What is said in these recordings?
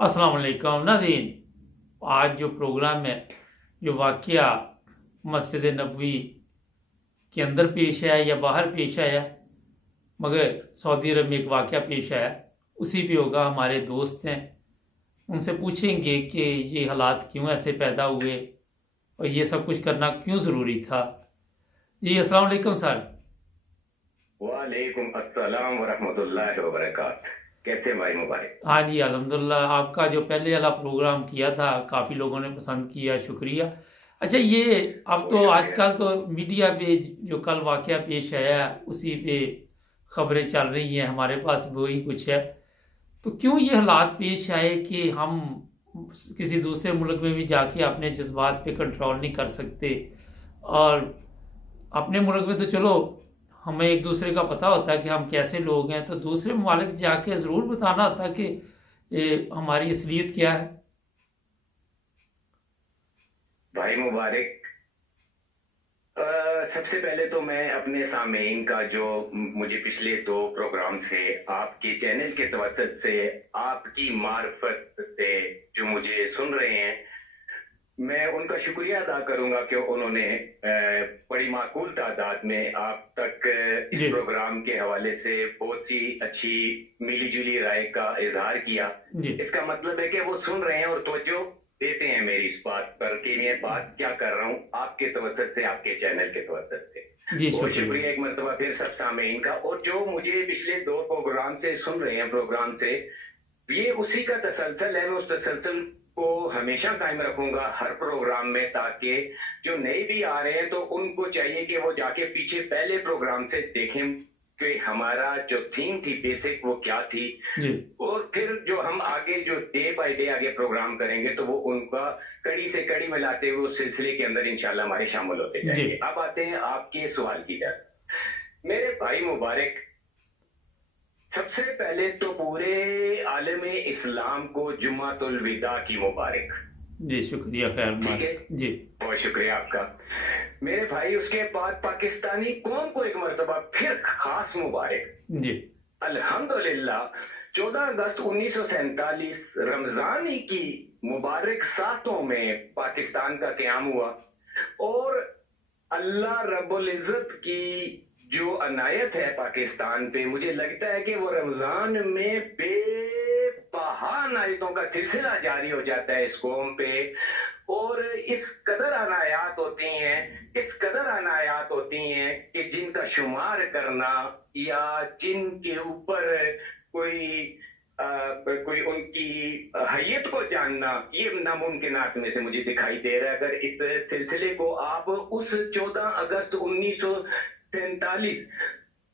अस्सलाम वालेकुम नाज़रीन। आज जो प्रोग्राम है, जो वाक़या मस्जिद नबवी के अंदर पेश आया या बाहर पेश आया, मगर सऊदी अरब में एक वाक़या पेश आया, उसी पे होगा। हमारे दोस्त हैं, उनसे पूछेंगे कि ये हालात क्यों ऐसे पैदा हुए और ये सब कुछ करना क्यों ज़रूरी था। जी अस्सलाम वालेकुम सर। वालेकुम अस्सलाम वरहमतुल्लाहि वबरकात। कैसे भाई मुबारक? हाँ जी अल्हम्दुलिल्लाह, आपका जो पहले वाला प्रोग्राम किया था काफ़ी लोगों ने पसंद किया, शुक्रिया। अच्छा, ये अब बहुत तो शुक्रिया। आजकल तो मीडिया पे जो कल वाक़या पेश आया उसी पे खबरें चल रही हैं, हमारे पास भी वही कुछ है। तो क्यों ये हालात पेश आए कि हम किसी दूसरे मुल्क में भी जाके अपने जज्बात पे कंट्रोल नहीं कर सकते, और अपने मुल्क में तो चलो हमें एक दूसरे का पता होता है कि हम कैसे लोग हैं, तो दूसरे ममालिक जाके ज़रूर बताना होता कि ये हमारी असलियत क्या है। भाई मुबारक। सबसे पहले तो मैं अपने सामीन का जो मुझे पिछले दो प्रोग्राम से आपके चैनल के तवज्जुह से आपकी मार्फत से जो मुझे सुन रहे हैं, मैं उनका शुक्रिया अदा करूंगा कि उन्होंने बड़ी माकूल तादाद में आप तक इस जी प्रोग्राम के हवाले से बहुत सी अच्छी मिली जुली राय का इजहार किया। जी इसका मतलब है कि वो सुन रहे हैं और तवज्जो देते हैं मेरी इस बात पर कि मैं बात क्या कर रहा हूँ आपके तवज्जुह से, आपके चैनल के तवज्जुह से। जी बहुत शुक्रिया। शुक्रिया एक मरतबा फिर सब सामीन का। और जो मुझे पिछले दो प्रोग्राम से सुन रहे हैं, प्रोग्राम से, ये उसी का तसलसल है। मैं उस तसलसल को हमेशा कायम रखूंगा हर प्रोग्राम में, ताकि जो नए भी आ रहे हैं तो उनको चाहिए कि वो जाके पीछे पहले प्रोग्राम से देखें कि हमारा जो थीम थी बेसिक वो क्या थी, जी और फिर जो हम आगे जो डे बाय डे आगे प्रोग्राम करेंगे तो वो उनका कड़ी से कड़ी मिलाते हुए उस सिलसिले के अंदर इंशाल्लाह हमारे शामिल होते जी जाएंगे। अब आते हैं आपके सवाल की तरफ। मेरे भाई मुबारक, सबसे पहले तो पूरे आलम इस्लाम को जुम्मतुल विदा की मुबारक। जी शुक्रिया, खैर ठीक है, मार जी बहुत शुक्रिया आपका मेरे भाई। उसके बाद पाकिस्तानी कौम को एक मरतबा फिर खास मुबारक। जी अल्हम्दुलिल्लाह 14 अगस्त 1947 रमजान ही की मुबारक सातों में पाकिस्तान का क़याम हुआ, और अल्लाह रब्बुल इज्जत की जो अनायत है पाकिस्तान पे, मुझे लगता है कि वो रमजान में बेपहा अनायतों का सिलसिला जारी हो जाता है इस कौम पे। और इस कदर अनायात होती हैं, इस कदर अनायात होती हैं कि जिनका शुमार करना या जिनके ऊपर कोई कोई उनकी हैयत को जानना, ये नामुमकिनात में से मुझे दिखाई दे रहा है। अगर इस सिलसिले को आप उस 14 अगस्त 1947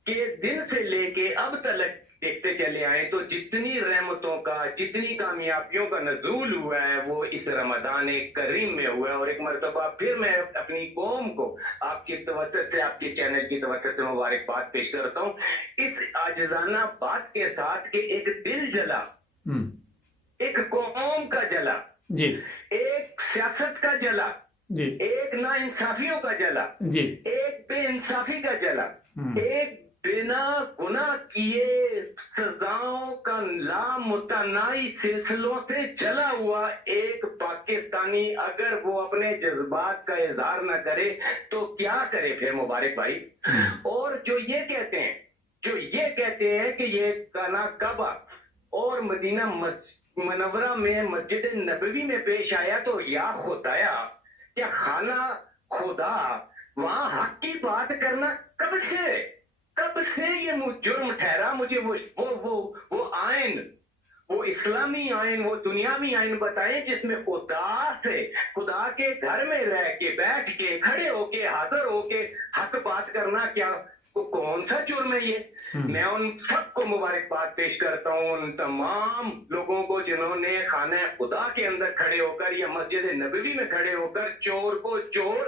के दिन से लेके अब तक देखते चले आए तो जितनी रहमतों का, जितनी कामयाबियों का नजूल हुआ है वो इस रमजान करीम में हुआ है। और एक मरतबा फिर मैं अपनी कौम को आपकी तवज्जुह से, आपके चैनल की तवज्जुह से मुबारकबाद पेश करता हूँ इस आजिजाना बात के साथ कि एक दिल जला, एक कौम का जला, जी एक सियासत का जला, जी एक नाइंसाफियों का जला, जी एक बेइंसाफी का जला, एक बिना गुनाह किए सजाओं का लामुतनाई सिलसिलों से चला हुआ एक पाकिस्तानी अगर वो अपने जज्बात का इजहार न करे तो क्या करे फिर मुबारक भाई। और जो ये कहते हैं, जो ये कहते हैं कि ये गाना काबा और मदीना मनवरा में मस्जिद नबवी में पेश आया, तो या खुदाया, क्या खाना खुदा, वहां हक की बात करना कब से ये जुर्म ठहरा? मुझे वो आयन, वो इस्लामी आयन, वो दुनियावी आयन बताएं जिसमें खुदा से, खुदा के घर में रह के, बैठ के, खड़े होके, हाजिर होके हक बात करना, क्या वो कौन सा जुर्म है ये? मैं उन सबको मुबारकबाद पेश करता हूँ, उन तमाम लोगों को जिन्होंने खाना खुदा के अंदर खड़े होकर या मस्जिद नबवी में खड़े होकर चोर को चोर,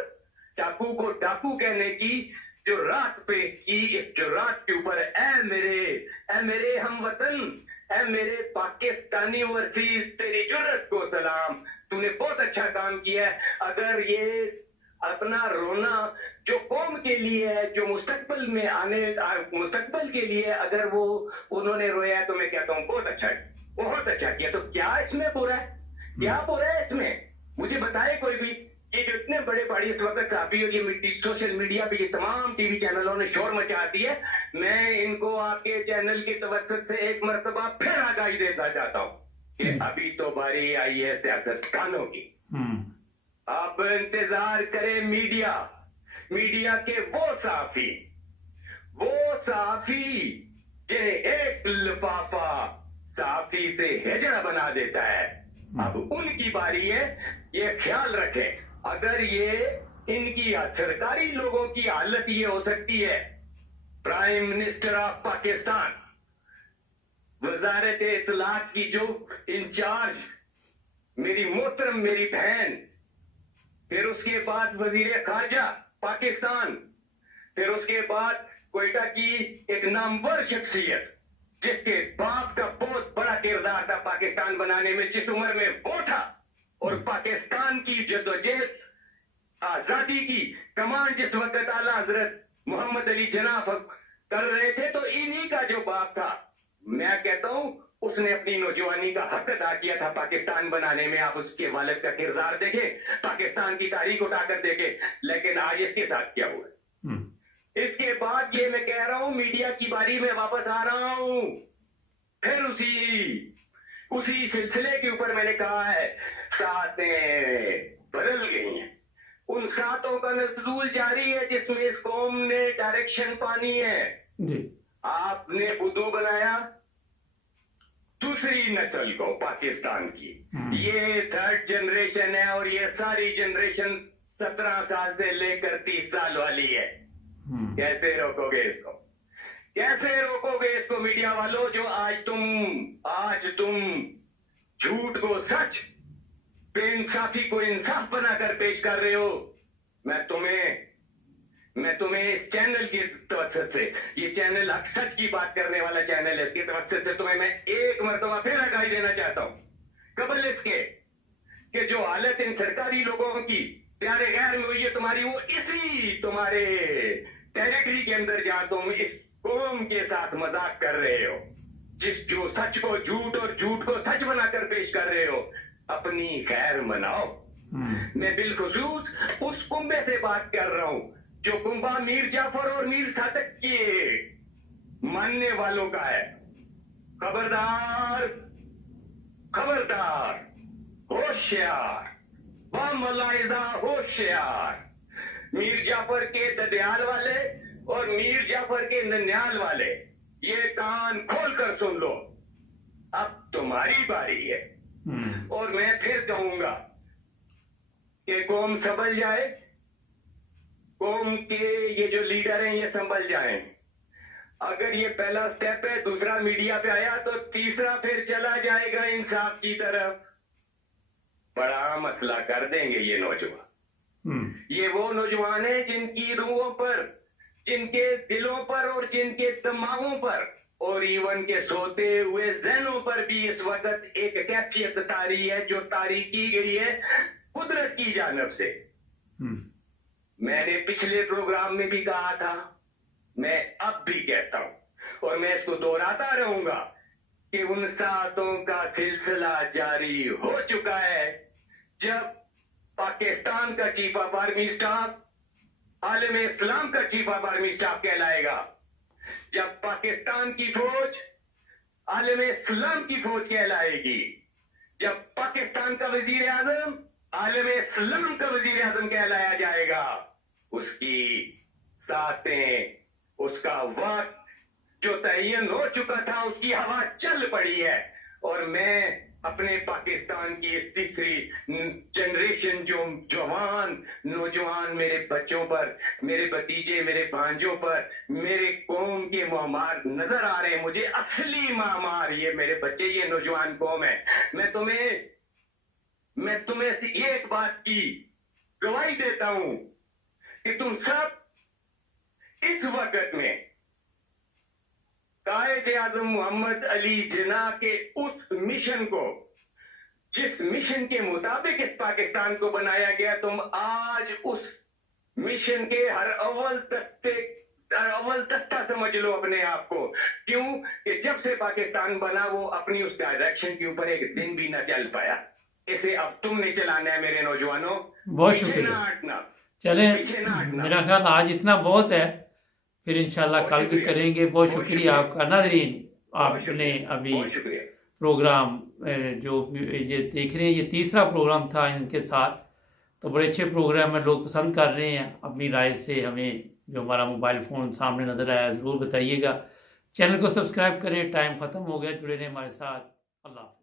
डाकू को डाकू कहने की जो रात पे की, इस जो रात के ऊपर ए मेरे हम वतन, ए मेरे पाकिस्तानी ओवरसीज, तेरी जुर्रत को सलाम, तूने बहुत अच्छा काम किया है। अगर ये अपना रोना जो कौम के लिए है, जो मुस्तकबिल में मुस्तकबिल के लिए अगर वो उन्होंने रोया है, तो मैं कहता हूँ बहुत अच्छा है। بہت اچھا کیا. تو کیا اس میں برا ہے؟ کیا برا ہے اس میں؟ مجھے بتائے کوئی بھی. یہ جو اتنے بڑے پاڑی اس وقت صحافی اور یہ سوشل میڈیا پہ یہ تمام ٹی وی چینلوں نے شور مچا دی ہے. میں ان کو آپ کے چینل کی توسط سے ایک مرتبہ پھر آگاہی دینا چاہتا ہوں کہ ابھی تو باری آئی ہے سیاست دانوں کی. آپ انتظار کریں میڈیا کے وہ صحافی جنہیں ایک لفافہ صحافی سے ہجڑا بنا دیتا ہے. اب ان کی باری ہے. یہ خیال رکھیں اگر یہ ان کی سرکاری لوگوں کی حالت یہ ہو سکتی ہے. پرائم منسٹر آف پاکستان، وزارت اطلاعات کی جو انچارج میری محترم میری بہن، پھر اس کے بعد وزیر خارجہ پاکستان، پھر اس کے بعد کوئٹہ کی ایک نامور شخصیت جس کے باپ کا بہت بڑا کردار تھا پاکستان بنانے میں، جس عمر میں وہ تھا، اور پاکستان کی جدوجہد آزادی کی کمان جس وقت اعلیٰ حضرت محمد علی جناح کر رہے تھے، تو انہی کا جو باپ تھا، میں کہتا ہوں اس نے اپنی نوجوانی کا حق ادا کیا تھا پاکستان بنانے میں. آپ اس کے والد کا کردار دیکھیں، پاکستان کی تاریخ اٹھا کر دیکھیں. لیکن آج اس کے ساتھ کیا ہوا ہے؟ اس کے بعد یہ میں کہہ رہا ہوں میڈیا کی باری میں واپس آ رہا ہوں. پھر اسی سلسلے کے اوپر میں نے کہا ہے ساتیں بدل گئی ہیں. ان ساتوں کا نزول جاری ہے جس میں اس قوم نے ڈائریکشن پانی ہے. آپ نے بدو بنایا دوسری نسل کو پاکستان کی. یہ تھرڈ جنریشن ہے اور یہ ساری جنریشن 17 سال سے لے کر 30 سال والی ہے. کیسے روکو گے اس کو؟ کیسے روکو گے اس کو میڈیا والوں جو آج تم جھوٹ کو سچ، بے انصافی کو انصاف بنا کر پیش کر رہے ہو؟ میں تمہیں اس چینل کی توسط سے، یہ چینل حق سچ کی بات کرنے والا چینل ہے، اس کی توسط سے تمہیں میں ایک مرتبہ پھر آگاہی دینا چاہتا ہوں قبل اس کے کہ جو حالت ان سرکاری لوگوں کی پیارے غیر میں ہوئی ہے تمہاری، وہ اسی تمہارے ٹیریٹری کے اندر جہاں تم اس قوم کے ساتھ مذاق کر رہے ہو، جو سچ کو جھوٹ اور جھوٹ کو سچ بنا کر پیش کر رہے ہو، اپنی خیر مناؤ. میں بالخصوص اس کنبے سے بات کر رہا ہوں جو کنبہ میر جعفر اور میر صادق کے ماننے والوں کا ہے. خبردار، ہوشیار، باملاحظہ ہوشیار. میر جعفر کے ددیال والے اور میر جعفر کے ننیال والے، یہ کان کھول کر سن لو، اب تمہاری باری ہے. اور میں پھر کہوں گا کہ قوم سنبھل جائے، قوم کے یہ جو لیڈر ہیں یہ سنبھل جائیں. اگر یہ پہلا سٹیپ ہے، دوسرا میڈیا پہ آیا تو تیسرا پھر چلا جائے گا انصاف کی طرف. بڑا مسئلہ کر دیں گے یہ نوجوان. یہ وہ نوجوان ہیں جن کی روحوں پر، جن کے دلوں پر اور جن کے دماغوں پر اور ایون کے سوتے ہوئے ذہنوں پر بھی اس وقت ایک کیفیت طاری ہے جو طاری کی گئی ہے قدرت کی جانب سے. میں نے پچھلے پروگرام میں بھی کہا تھا، میں اب بھی کہتا ہوں اور میں اس کو دہراتا رہوں گا کہ ان ساتوں کا سلسلہ جاری ہو چکا ہے. جب پاکستان کا چیف آف آرمی اسٹاف عالم اسلام کا چیف آف آرمی اسٹاف کہلائے گا، جب پاکستان کی فوج عالم اسلام کی فوج کہلائے گی، جب پاکستان کا وزیر اعظم عالم اسلام کا وزیر اعظم کہلایا جائے گا، اس کی ساتیں، اس کا وقت جو تعین ہو چکا تھا، اس کی ہوا چل پڑی ہے. اور میں اپنے پاکستان کی اس تیسری جنریشن جو نوجوان میرے بچوں پر، میرے بھتیجے، میرے بھانجوں پر، میرے قوم کے معمار نظر آ رہے ہیں. مجھے اصلی معمار یہ میرے بچے، یہ نوجوان قوم ہے. میں تمہیں ایک بات کی گواہی دیتا ہوں کہ تم سب اس وقت میں قائد اعظم محمد علی جناح کے اس مشن کو، جس مشن کے مطابق اس پاکستان کو بنایا گیا، تم آج اس مشن کے ہر اول अव्वल दस्ता समझ लो अपने आप को। क्यों कि जब से पाकिस्तान बना वो अपनी उस डायरेक्शन के ऊपर एक दिन भी न चल पाया। इसे अब तुमने चलाना है मेरे नौजवानों, बहुत पीछे शुक्रिया। ना हटना, चलें, पीछे ना हटना। मेरा ख्याल आज इतना बहुत है, फिर इंशाल्लाह बहुत कल भी शुक्रिया। करेंगे। बहुत बहुत शुक्रिया शुक्रिया। आपका नाज़रीन, बहुत आपने शुक्रिया, अभी बहुत शुक्रिया। प्रोग्राम जो ये देख रहे हैं, ये तीसरा प्रोग्राम था इनके साथ। तो बड़े अच्छे प्रोग्राम है, लोग पसंद कर रहे हैं। अपनी राय से हमें जो हमारा मोबाइल फ़ोन सामने नज़र आया ज़रूर बताइएगा। चैनल को सब्सक्राइब करें। टाइम ख़त्म हो गया, जुड़े रहें हमारे साथ। अल्लाह।